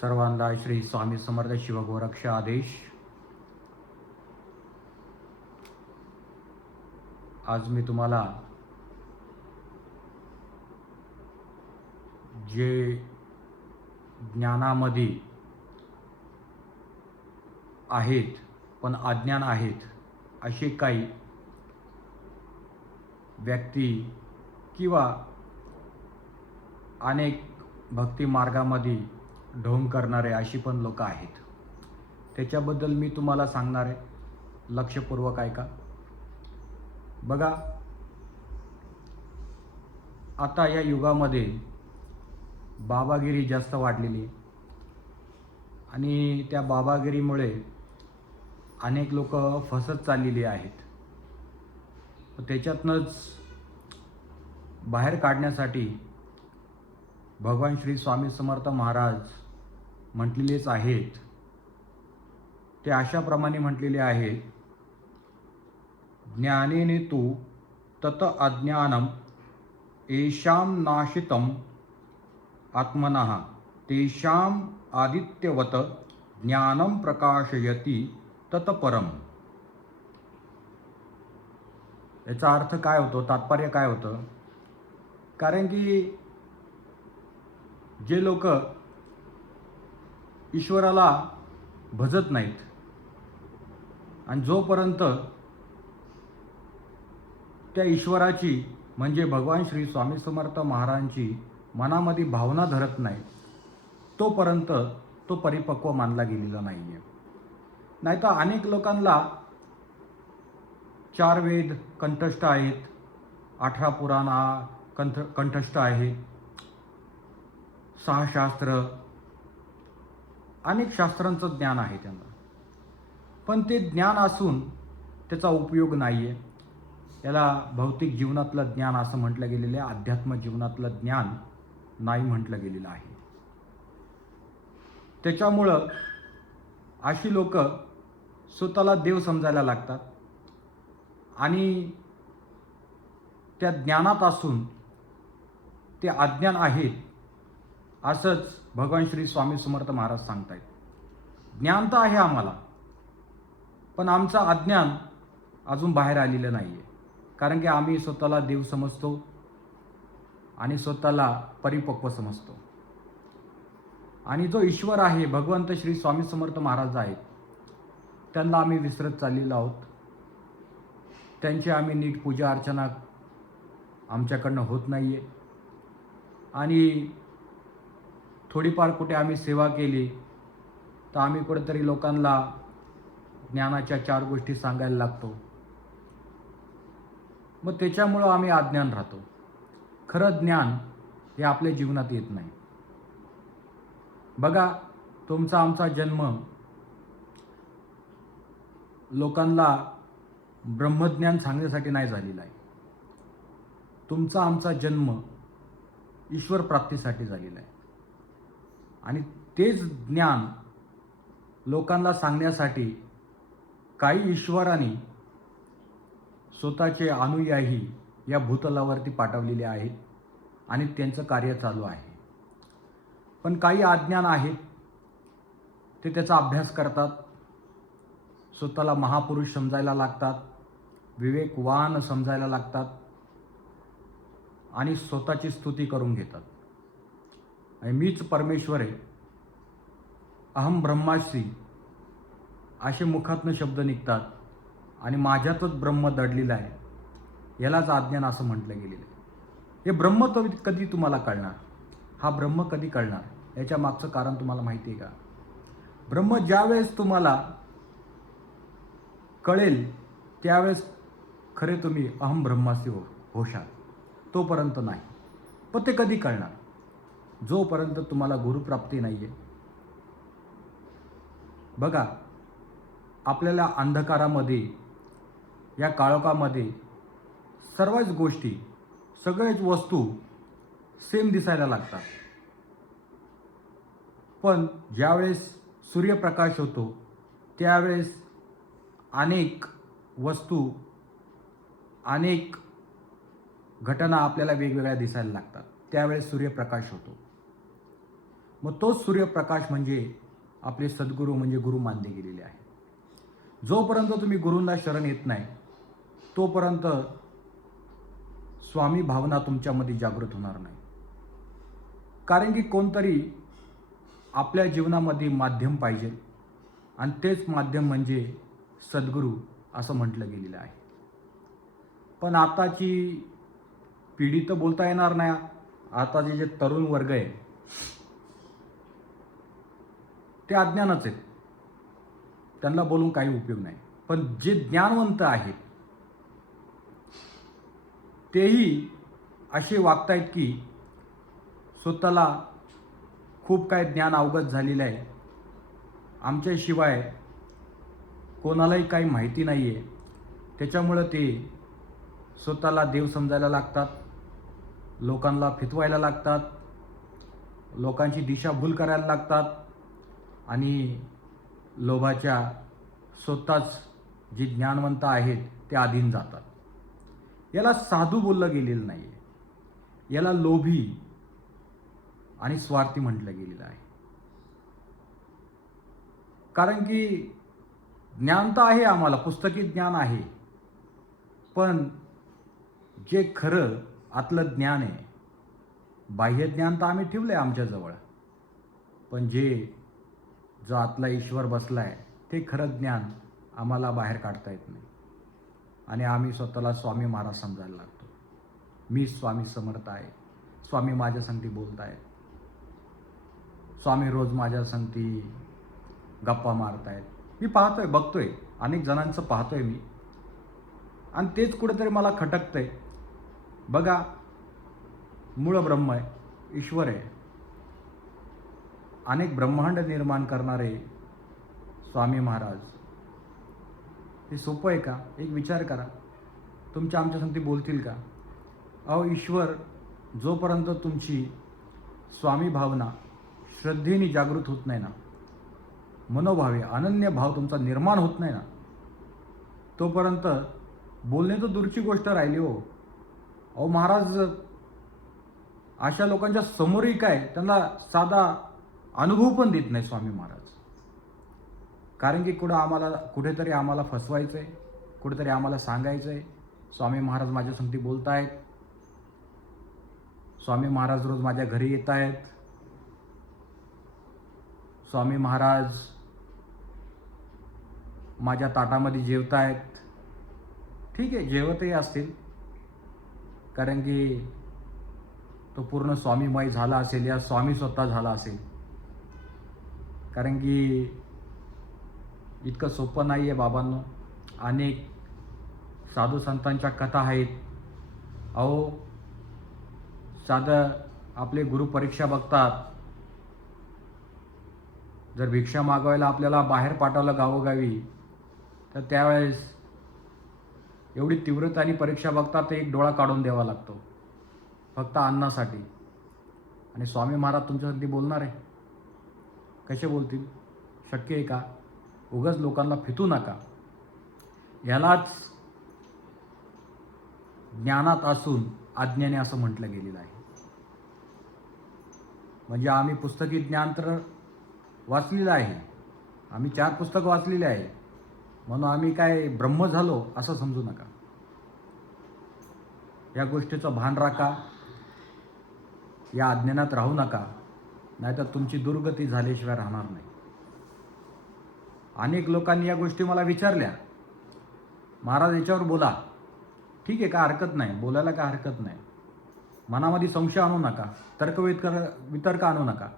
सर्वांना श्री स्वामी समर्थ शिवगोरक्ष आदेश. आज मी तुम्हाला जे ज्ञानामध्ये आहेत पण अज्ञान आहेत असे काही व्यक्ती किंवा अनेक भक्ती मार्गामध्ये ढोंग करणारे अशी पण लोक आहेत. त्याच्याबद्दल मी तुम्हाला सांगणार आहे. लक्षपूर्वक ऐका. बघा आता या युगामध्ये बाबागिरी जास्त वाढलेली आहे. आणि त्या बाबागिरीमुळे अनेक लोक फसत चाललेली आहेत. त्याच्यातनंच बाहेर काढण्यासाठी भगवान श्री स्वामी समर्थ महाराज म्हटलेलेच आहेत. ते अशाप्रमाणे म्हटलेले आहेत. ज्ञानेने तू तत अज्ञानम येशाम नाशितम आत्मनः तेषां आदित्यवत ज्ञानं प्रकाशयती तत्परम याचा अर्थ काय होतो? तात्पर्य काय होतं? कारण की जे लोक ईश्वराला भजत नाहीत. आणि जोपर्यंत त्या ईश्वराची म्हणजे भगवान श्री स्वामी समर्थ महाराजांची मनामध्ये भावना धरत नाही तोपर्यंत तो परिपक्व मानला गेलेला नाही आहे नाहीतर अनेक लोकांना चार वेद कंठस्थ आहेत अठरा पुराणा कंठ कंठस्थ आहे सहा शास्त्र अनेक शास्त्रांचं ज्ञान आहे त्यांना. पण ते ज्ञान असून त्याचा उपयोग नाही आहे याला भौतिक जीवनातलं ज्ञान असं म्हटलं गेलेलं आहे. अध्यात्म जीवनातलं ज्ञान नाही म्हटलं गेलेलं आहे. त्याच्यामुळं अशी लोक स्वतःला देव समजायला लागतात. आणि त्या ज्ञानात असून ते अज्ञान आहेत असंच भगवान श्री स्वामी समर्थ महाराज सांगतायत. ज्ञान तर आहे आम्हाला पण आमचं अज्ञान अजून बाहेर आलेलं नाही आहे कारण की आम्ही स्वतःला देव समजतो आणि स्वतःला परिपक्व समजतो. आणि जो ईश्वर आहे भगवंत श्री स्वामी समर्थ महाराज आहेत त्यांना आम्ही विसरत चाललेलो आहोत. त्यांची आम्ही नीट पूजा अर्चना आमच्याकडनं होत नाही आहे आणि थोडीफार कुठे आम्ही सेवा केली तर आम्ही कुठेतरी लोकांना ज्ञानाच्या चार गोष्टी सांगायला लागतो. मग त्याच्यामुळं आम्ही अज्ञान राहतो. खरं ज्ञान हे आपल्या जीवनात येत नाही. बघा तुमचा आमचा जन्म लोकांना ब्रह्मज्ञान सांगण्यासाठी नाही झालेला आहे. तुमचा आमचा जन्म ईश्वर प्राप्तीसाठी झालेला आहे. आणि तेच ज्ञान लोकांना सांगण्यासाठी काही ईश्वराने स्वतःचे अनुयायी या भूतलावरती पाठवलेले आहेत आणि त्यांचं कार्य चालू आहे. पण काही अज्ञान आहेत ते त्याचा अभ्यास करतात स्वतःला महापुरुष समजायला लागतात विवेकवान समजायला लागतात आणि स्वतःची स्तुती करून घेतात. आणि मीच परमेश्वर आहे. अहम ब्रह्माश्री असे मुखातनं शब्द निघतात आणि माझ्यातच ब्रह्म दडलेलं आहे. यालाच अज्ञान असं म्हटलं गेलेलं आहे. हे ब्रह्म तो कधी तुम्हाला कळणार? हा ब्रह्म कधी कळणार? याच्या मागचं कारण तुम्हाला माहिती आहे का? ब्रह्म ज्यावेळेस तुम्हाला कळेल त्यावेळेस खरे तुम्ही अहम ब्रह्मासी हो होशाल. तोपर्यंत नाही. पण ते कधी कळणार? जोपर्यंत तुम्हाला गुरुप्राप्ती नाही आहे बघा आपल्याला अंधकारामध्ये या काळोखामध्ये सर्वच गोष्टी सगळ्याच वस्तू सेम दिसायला लागतात. पण ज्यावेळेस सूर्यप्रकाश होतो त्यावेळेस अनेक वस्तू अनेक घटना आपल्याला वेगवेगळ्या दिसायला लागतात. त्यावेळेस सूर्यप्रकाश होतो. मग तोच सूर्यप्रकाश म्हणजे आपले सद्गुरू म्हणजे गुरु मानले गेलेले आहे. जोपर्यंत तुम्ही गुरूंना शरण येत नाही तोपर्यंत स्वामी भावना तुमच्यामध्ये जागृत होणार नाही. कारण की कोणतरी आपल्या जीवनामध्ये माध्यम पाहिजे आणि तेच माध्यम म्हणजे सद्गुरू असं म्हटलं गेलेलं आहे. पण आताची पिढी तर बोलता येणार नाही. आताचे जे तरुण वर्ग आहे ते अज्ञानच आहेत. त्यांना बोलून काही उपयोग नाही. पण जे ज्ञानवंत आहेत तेही असे वागतायत की स्वतःला खूप काय ज्ञान अवगत झालेलं आहे. आमच्याशिवाय कोणालाही काही माहिती नाही आहे त्याच्यामुळं ते स्वतःला देव समजायला लागतात लोकांना फितवायला लागतात लोकांची दिशाभूल करायला लागतात. आणि लोभाच्या स्वतःच जे ज्ञानवंत आहेत ते अधीन जातात. याला साधू बोललं गेलेलं नाही आहे याला लोभी आणि स्वार्थी म्हटलं गेलेलं आहे. कारण की ज्ञान तर आहे आम्हाला पुस्तकी ज्ञान आहे. पण जे खरं आतलं ज्ञान आहे बाह्य ज्ञान तर आम्ही ठेवलं आहे आमच्याजवळ पण जे जो आतला ईश्वर बसला आहे ते खरं ज्ञान आम्हाला बाहेर काढता येत नाही. आणि आम्ही स्वतःला स्वामी महाराज समजायला लागतो. मी स्वामी समर्थ आहे. स्वामी माझ्या संगती बोलत आहेत स्वामी रोज माझ्या संगती गप्पा मारतायत. मी पाहतोय बघतोय. अनेक जणांचं पाहतोय मी. आणि तेच कुठेतरी मला खटकतंय. बघा मूळ ब्रह्म आहे ईश्वर आहे. अनेक ब्रह्मांड निर्माण करणारे स्वामी महाराज. हे सोपं आहे का? एक विचार करा. तुमच्या आमच्या संगती बोलतील का? अहो ईश्वर जोपर्यंत तुमची स्वामी भावना श्रद्धेने जागृत होत नाही ना मनोभावे अनन्य भाव तुमचा निर्माण होत नाही ना तोपर्यंत बोलणे तर दूरची गोष्ट राहिली हो. अहो महाराज अशा लोकांच्या समोरही काय? त्यांना साधा अनुभव पण देत नाही स्वामी महाराज. कारण की कुठं आम्हाला कुठेतरी आम्हाला फसवायचं आहे कुठेतरी आम्हाला सांगायचं आहे स्वामी महाराज माझ्या संगती बोलत आहेत स्वामी महाराज रोज माझ्या घरी येत आहेत स्वामी महाराज माझ्या ताटामध्ये जेवत आहेत ठीक आहे जेवतही असतील. कारण की तो पूर्ण स्वामीमय झाला असेल या स्वामी स्वतः झाला असेल. कारण की इतकं सोपं नाही आहे बाबांनो. अनेक साधू संतांच्या कथा आहेत. अहो साधं आपले गुरुपरीक्षा बघतात. जर भिक्षा मागवायला आपल्याला बाहेर पाठवलं गावोगावी तर त्यावेळेस एवढी तीव्रताने परीक्षा बघतात ते एक डोळा काढून द्यावा लागतो. फक्त अन्नासाठी. आणि स्वामी महाराज तुमच्यासाठी बोलणार आहे. कसे बोलतील? शक्य आहे का? उगाच लोकांना फितू नका. यालाच ज्ञानात असून अज्ञाने असं म्हटलं गेलेलं आहे. म्हणजे आम्ही पुस्तकी ज्ञान तर वाचलेलं आहे. आम्ही चार पुस्तकं वाचलेली आहे. म्हणून आम्ही काय ब्रह्म झालो असं समजू नका. या गोष्टीचं भान राखा. या अज्ञानात राहू नका. नाहीतर तुमची दुर्गती झाल्याशिवाय राहणार नाही. अनेक लोकांनी या गोष्टी मला विचारल्या. महाराज याच्यावर बोला. ठीक आहे का हरकत नाही. बोलायला काय हरकत नाही. मनामध्ये संशय आणू नका. तर्क वितर वितर्क आणू नका.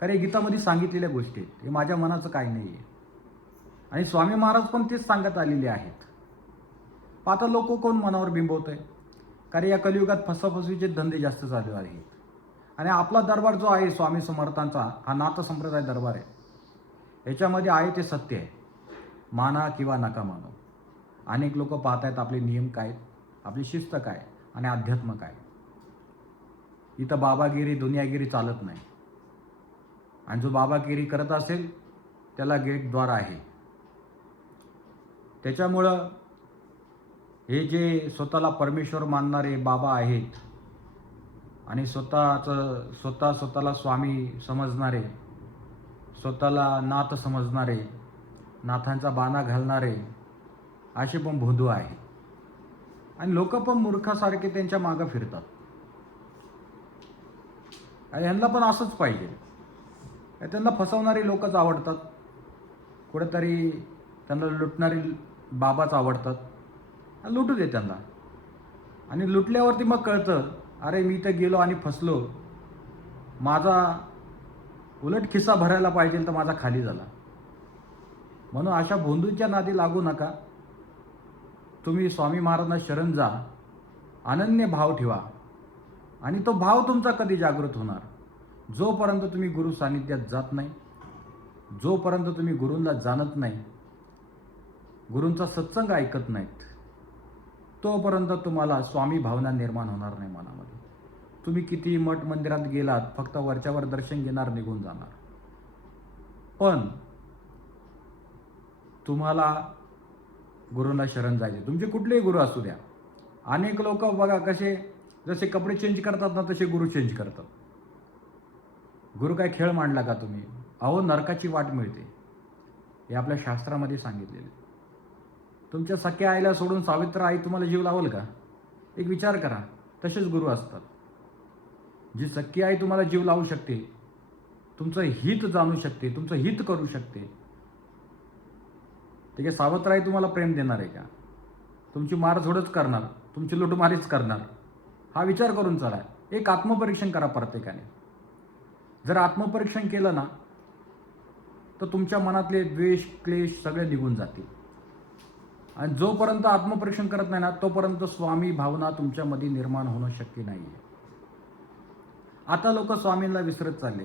कारण हे गीतामध्ये सांगितलेल्या गोष्टी आहेत. हे माझ्या मनाचं काही नाही आहे आणि स्वामी महाराज पण तेच सांगत आलेले आहेत. आता लोक कोण मनावर बिंबवत आहे कारण या कलियुगात फसाफसीचे धंदे जास्त चालू आहेत आणि आपला दरबार जो आहे स्वामी समर्थांचा हा नाथ संप्रदाय दरबार आहे. याच्यामध्ये आहे ते सत्य आहे. माना किंवा नका मानो. अनेक लोक पाहत आहेत आपले नियम काय आपली शिस्त काय आणि अध्यात्म काय इथं बाबागिरी दुनियागिरी चालत नाही. आणि जो बाबागिरी करत असेल त्याला गेटद्वार आहे. त्याच्यामुळं हे जे स्वतःला परमेश्वर मानणारे बाबा आहेत आणि स्वतःचं स्वतः स्वतःला स्वामी समजणारे स्वतःला नाथ समजणारे नाथांचा बाणा घालणारे असे पण भोंदू आहे. आणि लोक पण मूर्खासारखे त्यांच्या मागं फिरतात. आणि यांना पण असंच पाहिजे. त्यांना फसवणारी लोकच आवडतात. कुठेतरी त्यांना लुटणारी बाबाच आवडतात. आणि लुटू दे त्यांना. आणि लुटल्यावरती मग कळतं अरे मी तर गेलो आणि फसलो. माझा उलट खिस्सा भरायला पाहिजे तर माझा खाली झाला. म्हणून अशा भोंदूंच्या नादी लागू नका. तुम्ही स्वामी महाराजांना शरण जा. अनन्य भाव ठेवा. आणि तो भाव तुमचा कधी जागृत होणार? जोपर्यंत तुम्ही गुरु सानिध्यात जात नाही जोपर्यंत तुम्ही गुरूंना जाणत नाही गुरूंचा सत्संग ऐकत नाहीत तोपर्यंत तुम्हाला स्वामी भावना निर्माण होणार नाही मनामध्ये. तुम्ही किती मठ मंदिरात गेलात फक्त वरच्यावर दर्शन घेणार निघून जाणार. पण तुम्हाला गुरूंना शरण जायचे तुमचे कुठलेही गुरु असू द्या. अनेक लोक बघा कसे जसे कपडे चेंज करतात ना तसे गुरु चेंज करतात. गुरु काय खेळ मांडला का तुम्ही? अहो नरकाची वाट मिळते. हे आपल्या शास्त्रामध्ये सांगितलेले तुमच्या सख्या आईला सोडून सावित्र आई तुम्हाला जीव लावल का? एक विचार करा. तसेच गुरु असतात. जी सख्खी आई तुम्हाला जीव लावू शकते तुमचं हित जाणू शकते तुमचं हित करू शकते. ठीक आहे सावत्र आई तुम्हाला प्रेम देणार आहे का? तुमची मारझोडच करणार तुमची लुटमारीच करणार. हा विचार करून चला. एक आत्मपरीक्षण करा प्रत्येकाने. जर आत्मपरीक्षण केलं ना तर तुमच्या मनातले द्वेष क्लेश सगळे निघून जातील. आणि जोपर्यंत आत्मपरीक्षण करत नाही ना तोपर्यंत स्वामी भावना तुमच्यामध्ये निर्माण होणं शक्य नाही आहे आता लोक स्वामींना विसरत चालले.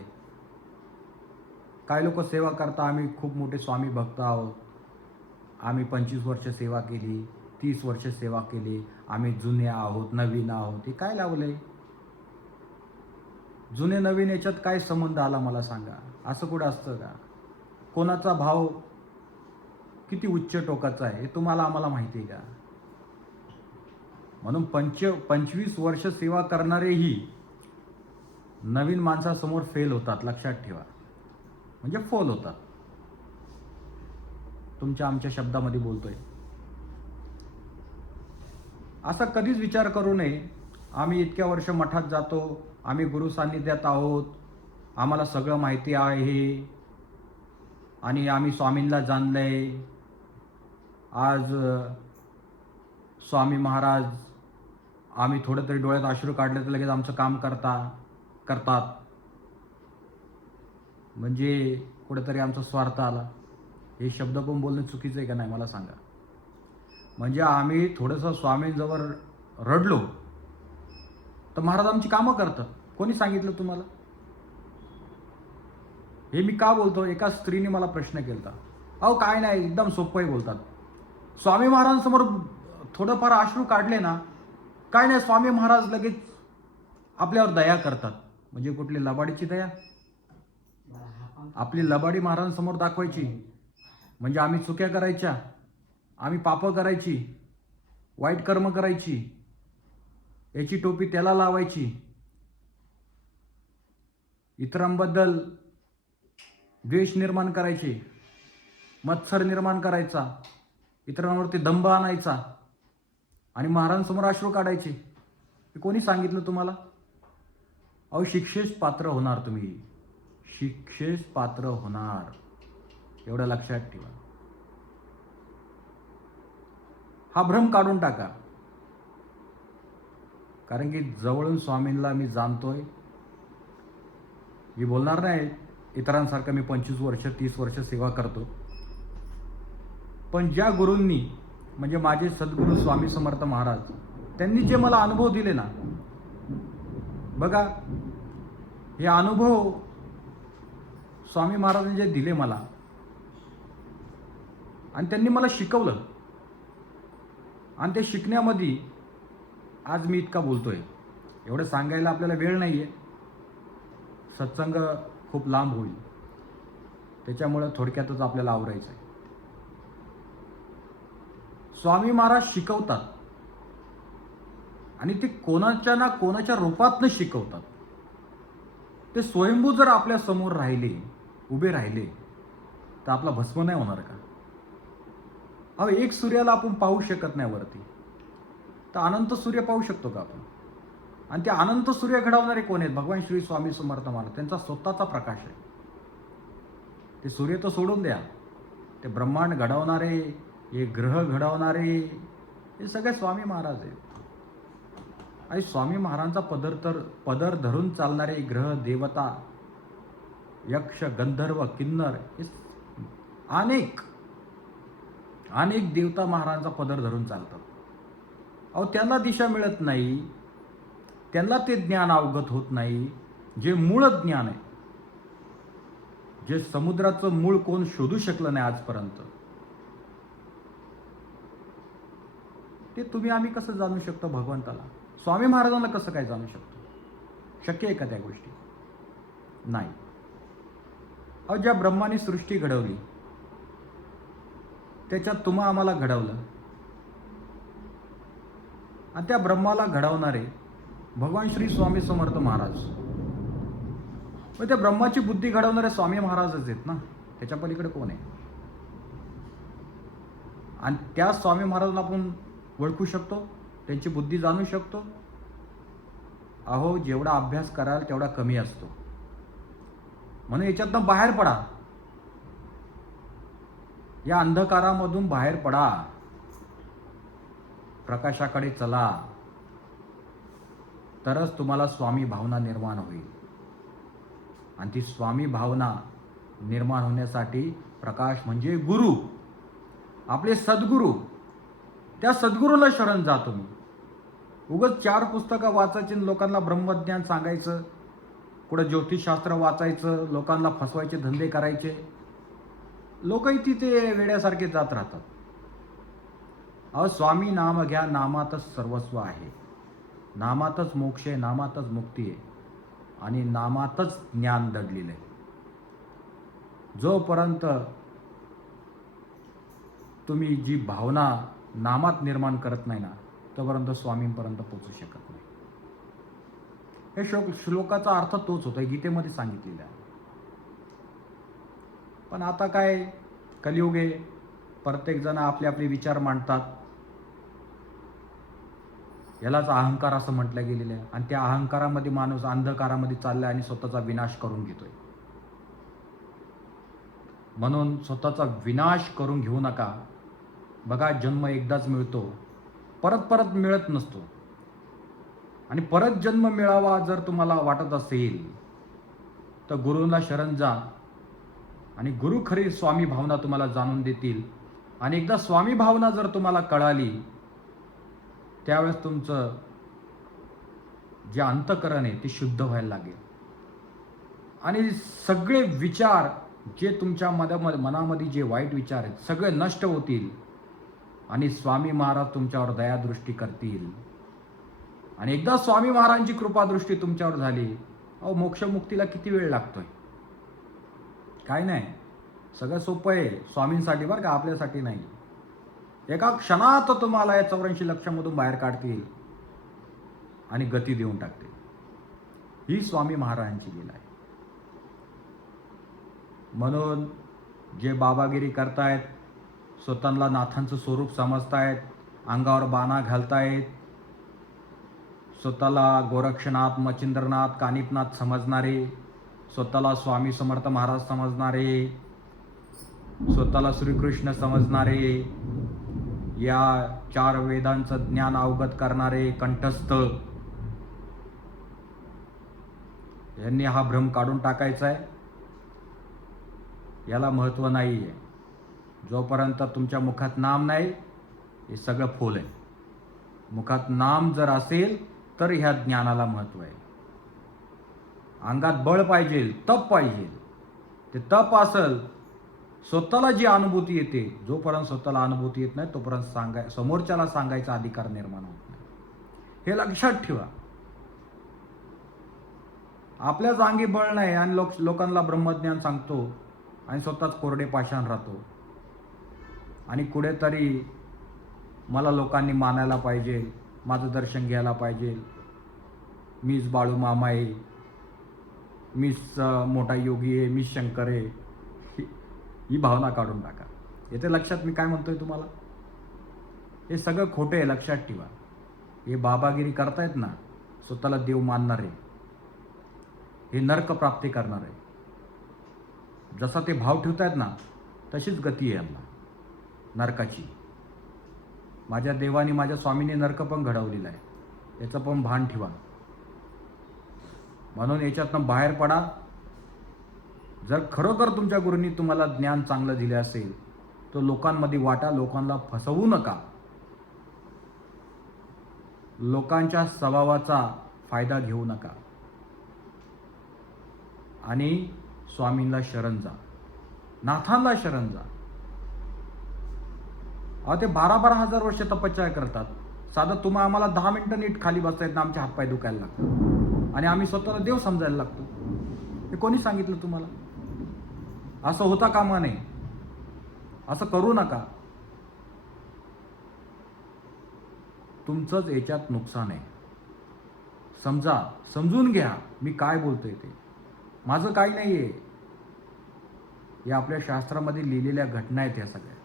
काही लोक सेवा करता आम्ही खूप मोठे स्वामी भक्त आहोत. आम्ही पंचवीस वर्ष सेवा केली तीस वर्ष सेवा केली आम्ही जुने आहोत नवीन आहोत हे काय लावलंय? जुने नवीन याच्यात काय संबंध आला मला सांगा. असं कुठं असतं का? कोणाचा भाव किती उच्च टोकाचं आहे हे तुम्हाला आम्हाला माहिती आहे का? म्हणून पंच पंचवीस वर्ष सेवा करणारेही नवीन माणसासमोर फेल होतात लक्षात ठेवा. म्हणजे फोल होतात. तुमच्या आमच्या शब्दामध्ये बोलतोय. असा कधीच विचार करू नये आम्ही इतक्या वर्ष मठात जातो आम्ही गुरु सान्निध्यात आहोत आम्हाला सगळं माहिती आहे आणि आम्ही स्वामींना जाणलंय आज स्वामी महाराज आम्ही थोडं तरी डोळ्यात अश्रू काढले तर लगेच आमचं काम करता करतात. म्हणजे कुठेतरी आमचा स्वार्थ आला. हे शब्द पण बोलणं चुकीचं आहे का नाही मला सांगा. म्हणजे आम्ही थोडंसं स्वामींजवळ रडलो तर महाराज आमची कामं करतात. कोणी सांगितलं तुम्हाला? हे मी का बोलतो? एका स्त्रीने मला प्रश्न केला अहो काय नाही एकदम सोपंही बोलतात. स्वामी महाराजांसमोर थोडंफार अश्रू काढले ना काय नाही स्वामी महाराज लगेच आपल्यावर दया करतात. म्हणजे कुठली लबाडीची दया? आपली लबाडी महाराजांसमोर दाखवायची. म्हणजे आम्ही चुक्या करायच्या आम्ही पापं करायची वाईट कर्म करायची याची टोपी त्याला लावायची. इतरांबद्दल द्वेष निर्माण करायचे मत्सर निर्माण करायचा. इतरांवरती दंभ आणायचा आणि महाराजांसमोर अश्रू काढायचे. हे कोणी सांगितलं तुम्हाला? अहो शिक्षेस पात्र होणार तुम्ही. शिक्षेस पात्र होणार. एवढं लक्षात ठेवा. हा भ्रम काढून टाका. कारण की जवळून स्वामींना मी जाणतोय. मी बोलणार नाही. इतरांसारखं मी पंचवीस वर्ष तीस वर्ष सेवा करतो. पण ज्या गुरूंनी म्हणजे माझे सद्गुरू स्वामी समर्थ महाराज त्यांनी जे मला अनुभव दिले ना बघा हे अनुभव स्वामी महाराजांनी जे दिले मला आणि त्यांनी मला शिकवलं आणि ते शिकण्यामध्ये आज मी इतका बोलतोय. एवढं सांगायला आपल्याला वेळ नाही आहे सत्संग खूप लांब होईल. त्याच्यामुळं थोडक्यातच आपल्याला आवरायचं आहे स्वामी महाराज शिकवतात. आणि ते कोणाच्या ना कोणाच्या रूपातनं शिकवतात. ते स्वयंभू जर आपल्यासमोर राहिले उभे राहिले तर आपला भस्म नाही होणार का? अहो एक सूर्याला आपण पाहू शकत नाही वरती. तर अनंत सूर्य पाहू शकतो का आपण? आणि ते अनंत सूर्य घडवणारे कोण आहेत? भगवान श्री स्वामी समर्थ महाराज. त्यांचा स्वतःचा प्रकाश आहे. ते सूर्य तर सोडून द्या. ते ब्रह्मांड घडवणारे हे ग्रह घडवणारे हे सगळे स्वामी महाराज आहेत. आणि स्वामी महाराजांचा पदर तर पदर धरून चालणारे ग्रह देवता यक्ष गंधर्व किन्नर हे अनेक अनेक देवता महाराजांचा पदर धरून चालतात. अहो त्यांना दिशा मिळत नाही. त्यांना ते ज्ञान अवगत होत नाही. जे मूळ ज्ञान आहे. जे समुद्राचं मूळ कोण शोधू शकलं नाही आजपर्यंत. ते तुम्ही आम्ही कसं जाणू शकतो भगवंताला? स्वामी महाराजांना कसं काय जाणू शकतो? शक्य आहे का त्या गोष्टी? नाही. अहो ज्या ब्रह्माने सृष्टी घडवली त्याच्यात तुम्हा आम्हाला घडवलं. आणि त्या ब्रह्माला घडवणारे भगवान श्री स्वामी समर्थ महाराज. मग त्या ब्रह्माची बुद्धी घडवणारे स्वामी महाराजच आहेत ना? त्याच्या पलीकडे कोण आहे? आणि त्या स्वामी महाराजांना आपण ओळखू शकतो त्यांची बुद्धी जाणू शकतो. अहो जेवढा अभ्यास कराल तेवढा कमी असतो. म्हणून याच्यातनं बाहेर पडा. या अंधकारामधून बाहेर पडा. प्रकाशाकडे चला. तरच तुम्हाला स्वामी भावना निर्माण होईल. आणि ती स्वामी भावना निर्माण होण्यासाठी प्रकाश म्हणजे गुरु. आपले सद्गुरू. त्या सद्गुरूला शरण जा तुम्ही. उगच चार पुस्तकं वाचायची आणि लोकांना ब्रह्मज्ञान सांगायचं कुठं ज्योतिषशास्त्र वाचायचं लोकांना फसवायचे धंदे करायचे. लोकही तिथे वेड्यासारखे जात राहतात. अहो स्वामी नाम घ्या नामातच सर्वस्व आहे. नामातच मोक्ष आहे नामातच मुक्ती आहे. आणि नामातच ज्ञान दडलेलं आहे. जोपर्यंत तुम्ही जी भावना नामात निर्माण करत नाही ना तोपर्यंत स्वामींपर्यंत पोचू शकत नाही. हे श्लोक श्लोकाचा अर्थ तोच होता गीतेमध्ये सांगितलेला आहे. पण आता काय कलियुगे प्रत्येक जण आपले आपले विचार मांडतात. यालाच अहंकार असं म्हटलं गेलेलं आहे. आणि त्या अहंकारामध्ये माणूस अंधकारामध्ये चाललाय आणि स्वतःचा विनाश करून घेतोय. म्हणून स्वतःचा विनाश करून घेऊ नका. बघा जन्म एकदाच मिळतो परत परत मिळत नसतो. आणि परत जन्म मिळावा जर तुम्हाला वाटत असेल तर गुरुंना शरण जा आणि गुरु खरी स्वामी भावना तुम्हाला जाणून देतील. आणि एकदा स्वामी भावना जर तुम्हाला कळाली त्यावेळेस तुमचं जे अंतकरण आहे ते शुद्ध व्हायला लागेल. आणि सगळे विचार जे तुमच्या मध्ये मनामध्ये जे वाईट विचार आहेत सगळे नष्ट होतील. आणि स्वामी महाराज तुमच्यावर दयादृष्टी करतील. आणि एकदा स्वामी महाराजांची कृपादृष्टी तुमच्यावर झाली अहो मोक्षमुक्तीला किती वेळ लागतोय? काय नाही. सगळं सोपं आहे स्वामींसाठी बरं का आपल्यासाठी नाही. एका क्षणात तुम्हाला या चौऱ्याऐंशी लक्षामधून बाहेर काढतील आणि गती देऊन टाकतील. ही स्वामी महाराजांची लीला आहे. म्हणून जे बाबागिरी करतायत स्वतःला नाथांचं स्वरूप समजतायत अंगावर बाणा घालतायत. स्वतःला गोरक्षनाथ मचिंद्रनाथ कानिपनाथ समजणारे. स्वतःला स्वामी समर्थ महाराज समजणारे. स्वतःला श्रीकृष्ण समजणारे. या चार वेदांचं ज्ञान अवगत करणारे कंठस्थ. यांनी हा भ्रम काढून टाकायचा आहे याला महत्त्व नाही आहे जोपर्यंत तुमच्या मुखात नाम नाही हे सगळं फोल आहे. मुखात नाम जर असेल तर ह्या ज्ञानाला महत्त्व आहे. अंगात बळ पाहिजे तप पाहिजे. ते तप असेल स्वतःला जी अनुभूती येते जोपर्यंत स्वतःला अनुभूती येत नाही तोपर्यंत सांगाय समोरच्याला सांगायचा अधिकार निर्माण होत नाही. हे लक्षात ठेवा. आपल्याच अंगी बळ नाही आणि लोक लोकांना ब्रह्मज्ञान सांगतो आणि स्वतःच कोरडे पाषाण राहतो. आणि कुठेतरी मला लोकांनी मानायला पाहिजे माझं दर्शन घ्यायला पाहिजे. मीच बाळू मामा आहे. मीच मोठा योगी आहे. मीच शंकर आहे. ही- ही भावना काढून टाका. येते लक्षात मी काय म्हणतोय तुम्हाला? हे सगळं खोटं आहे लक्षात ठेवा. हे बाबागिरी करतायत ना स्वतःला देव मानणारे हे नर्क प्राप्ती करणार आहे. जसा ते भाव ठेवतायत ना तशीच गती आहे यांना. नरकाची. माझ्या देवाने माझ्या स्वामीने नरक पण घडवलेला आहे. याचं पण भान ठेवा. म्हणून याच्यातनं बाहेर पडा. जर खरोखर तुमच्या गुरुंनी तुम्हाला ज्ञान चांगलं दिले असेल तर लोकांमध्ये वाटा लोकांना फसवू नका. लोकांच्या स्वभावाचा फायदा घेऊ नका. आणि स्वामींना शरण जा. नाथांना शरण जा. अहो ते बारा बारा हजार वर्ष तपश्चर्या करतात. साधं तुम्हा आम्हाला दहा मिनटं नीट खाली बसता येत ना आमचे हातपाय दुखायला लागतात. आणि आम्ही स्वतःला देव समजायला लागतो. हे कोणी सांगितलं तुम्हाला? असं होता कामा नये. असं करू नका. तुमचंच याच्यात नुकसान आहे. समजा समजून घ्या मी काय बोलतोय ते. माझं काही नाही आहे या आपल्या शास्त्रामध्ये लिहिलेल्या घटना आहेत या सगळ्या.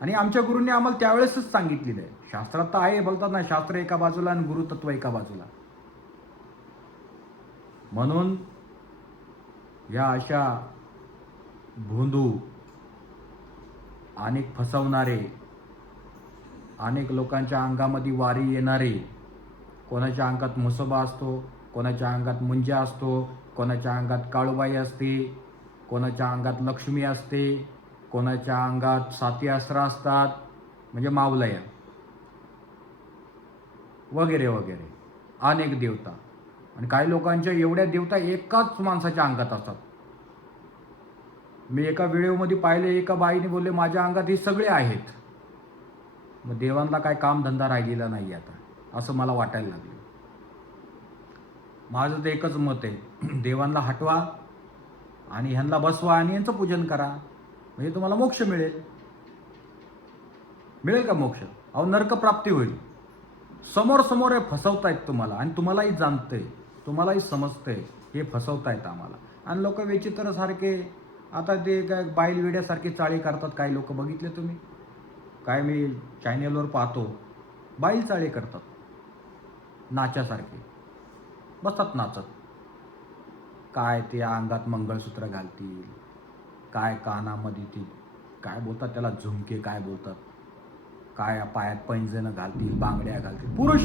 आणि आमच्या गुरूंनी आम्हाला त्यावेळेसच सांगितलेलं आहे. शास्त्रात तर आहे बोलतात ना शास्त्र एका बाजूला आणि गुरुतत्व एका बाजूला. म्हणून या अशा भोंदू अनेक फसवणारे अनेक लोकांच्या अंगामध्ये वारी येणारे कोणाच्या अंगात मुसोबा असतो कोणाच्या अंगात मुंजा असतो कोणाच्या अंगात काळूबाई असते कोणाच्या अंगात लक्ष्मी असते कोणाच्या अंगात साती अस्त्र असतात? म्हणजे मावलया. वगैरे वगैरे. अनेक देवता. आणि काही लोकांच्या एवढ्या देवता एकाच माणसाच्या अंगात असतात. मी एका व्हिडिओमध्ये पाहिले एका बाईने बोलले माझ्या अंगात हे सगळे आहेत. मग देवांना काय कामधंदा राहिलेला नाही आता असं मला वाटायला लागलं. माझं तर एकच मत आहे देवांना हटवा आणि ह्यांना बसवा आणि यांचं पूजन करा. म्हणजे तुम्हाला मोक्ष मिळेल. मिळेल का मोक्ष? अहो नरक प्राप्ती होईल. समोर समोर हे फसवतायत तुम्हाला आणि तुम्हालाही जाणतंय. तुम्हालाही समजतंय. हे फसवतायत आम्हाला. आणि लोक विचित्र सारखे आता ते काय बाईल वेड्यासारखे चाळी करतात काही लोक बघितले तुम्ही? काय मी चॅनेलवर पाहतो. बाईल चाळे करतात. नाच्यासारखे. बसतात नाचत. काय ते अंगात मंगळसूत्र घालतील. काय कानामध्ये ती काय बोलतात त्याला? झुमके काय बोलतात? काय पायात पैंजणं घालतील बांगड्या घालतील? पुरुष!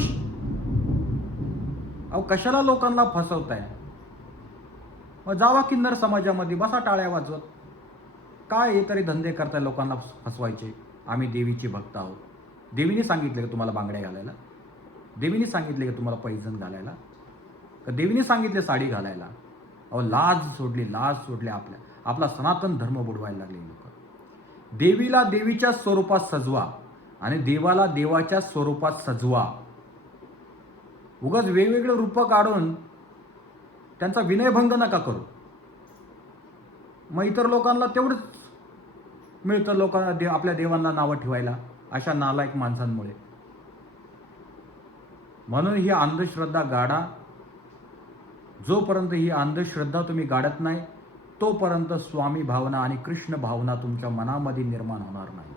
अहो कशाला लोकांना फसवताय? मग जावा किन्नर समाजामध्ये बसा टाळ्या वाजवत. काय हे तरी धंदे करताय लोकांना फसवायचे? आम्ही देवीचे भक्त आहोत. देवीने सांगितले का तुम्हाला बांगड्या घालायला? देवीने सांगितले का तुम्हाला पैजण घालायला? का देवीने सांगितले साडी घालायला? अहो लाज सोडली लाज सोडली आपल्या. आपला सनातन धर्म बुडवायला लागले लोक. देवीला देवीच्या स्वरूपात सजवा आणि देवाला देवाच्या स्वरूपात सजवा. उगाच वेगवेगळे रूपं काढून त्यांचा विनयभंग नका करू. मग इतर लोकांना तेवढंच मिळतं लोकांना देव आपल्या देवांना नावं ठेवायला अशा नालायक माणसांमुळे. म्हणून ही अंधश्रद्धा गाडा जोपर्यंत ही अंधश्रद्धा तुम्ही गाडत नाही तोपर्यंत स्वामी भावना आणि कृष्ण भावना तुमच्या मनामध्ये निर्माण होणार नाही.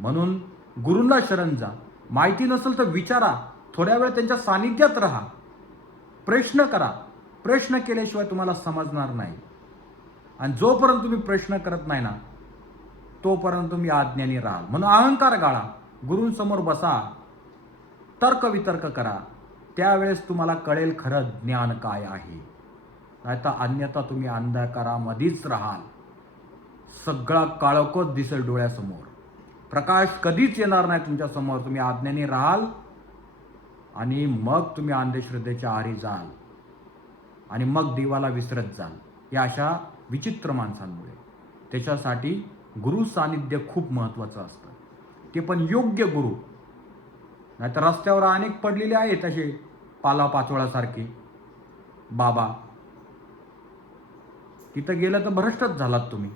म्हणून गुरूंना शरण जा. माहिती नसेल तर विचारा. थोड्या वेळ त्यांच्या सानिध्यात राहा. प्रश्न करा. प्रश्न केल्याशिवाय तुम्हाला समजणार नाही. आणि जोपर्यंत तुम्ही प्रश्न करत नाही ना तोपर्यंत तुम्ही आज्ञानी राहाल म्हणून अहंकार गाळा. गुरूंसमोर बसा. तर्क वितर्क करा. त्यावेळेस तुम्हाला कळेल खरं ज्ञान काय आहे. नाहीतर अन्यथा तुम्ही अंधकारामध्येच राहाल. सगळा काळोखच दिसेल डोळ्यासमोर. प्रकाश कधीच येणार नाही तुमच्यासमोर तुम्ही आज्ञाने राहाल आणि मग तुम्ही अंधश्रद्धेच्या आहारी जाल आणि मग देवाला विसरत जाल. या अशा विचित्र माणसांमुळे. त्याच्यासाठी गुरु सानिध्य खूप महत्त्वाचं असतं. ते पण योग्य गुरु. नाहीतर रस्त्यावर अनेक पडलेले आहेत असे पाला पाचोळासारखे बाबा तिथं गेलं तर भ्रष्टच झालात तुम्ही.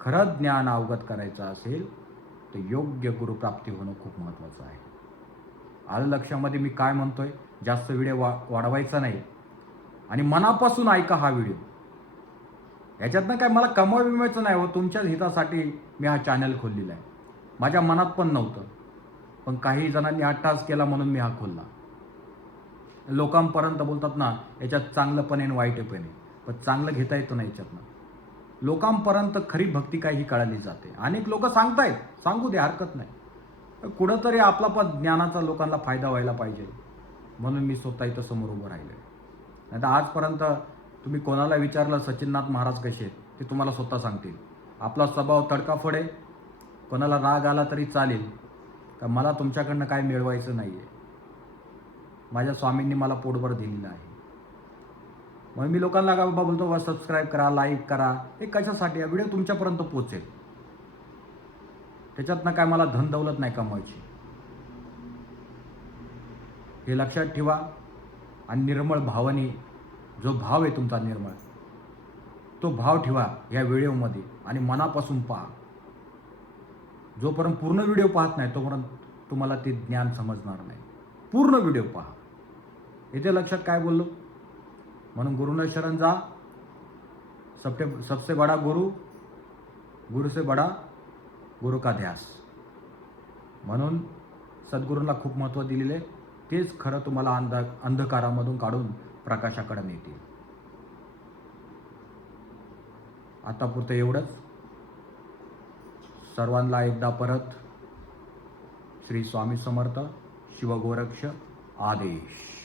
खरं ज्ञान अवगत करायचं असेल तर योग्य गुरुप्राप्ती होणं खूप महत्त्वाचं आहे. आलं लक्षामध्ये मी काय म्हणतोय? जास्त व्हिडिओ वा वाढवायचा नाही. आणि मनापासून ऐका हा व्हिडिओ. याच्यातनं काय मला कमवा विमायचं नाही हो तुमच्याच हितासाठी मी हा चॅनल खोललेला आहे. माझ्या मनात पण नव्हतं. पण काही जणांनी अट्टास केला म्हणून मी हा खोलला. लोकांपर्यंत बोलतात ना याच्यात चांगलं पण आहे आणि वाईट पण आहे. पण चांगलं घेता येतं नाही याच्यातनं. लोकांपर्यंत खरी भक्ती काय ही कळाली जाते. अनेक लोक सांगतायत सांगू दे हरकत नाही. कुठंतरी आपला पण ज्ञानाचा लोकांना फायदा व्हायला पाहिजे. म्हणून मी स्वतः इथं समोर उभं राहिलो नाही तर आजपर्यंत तुम्ही कोणाला विचारलं सचिननाथ महाराज कसे आहेत ते तुम्हाला स्वतः सांगतील. आपला स्वभाव तडकाफड आहे. कोणाला राग आला तरी चालेल. का मला तुमच्याकडनं काय मिळवायचं नाही आहे माझ्या स्वामींनी मला पोटभर दिलेलं आहे. मग मी लोकांना का बाबा बोलतो बा सबस्क्राईब करा लाईक करा. हे कशासाठी? हा व्हिडिओ तुमच्यापर्यंत पोचेल त्याच्यातनं काय मला धन दौलत नाही कमवायची. हे लक्षात ठेवा. आणि निर्मळ भावाने जो भाव आहे तुमचा निर्मळ तो भाव ठेवा या व्हिडिओमध्ये आणि मनापासून पहा. जोपर्यंत पूर्ण व्हिडिओ पाहत नाही तोपर्यंत तुम्हाला ते ज्ञान समजणार नाही. पूर्ण व्हिडिओ पहा. इथे लक्षात काय बोललो? म्हणून गुरुनं शरण जा. सबसे सबसे बडा गुरु गुरु से बडा गुरु का ध्यास. म्हणून सद्गुरूंना खूप महत्त्व दिलेले तेच खरं तुम्हाला अंध अंधकारामधून काढून प्रकाशाकडे नेतील. आतापुरतं एवढंच. सर्वांना एकदा परत श्री स्वामी समर्थ शिवगोरक्ष आदेश.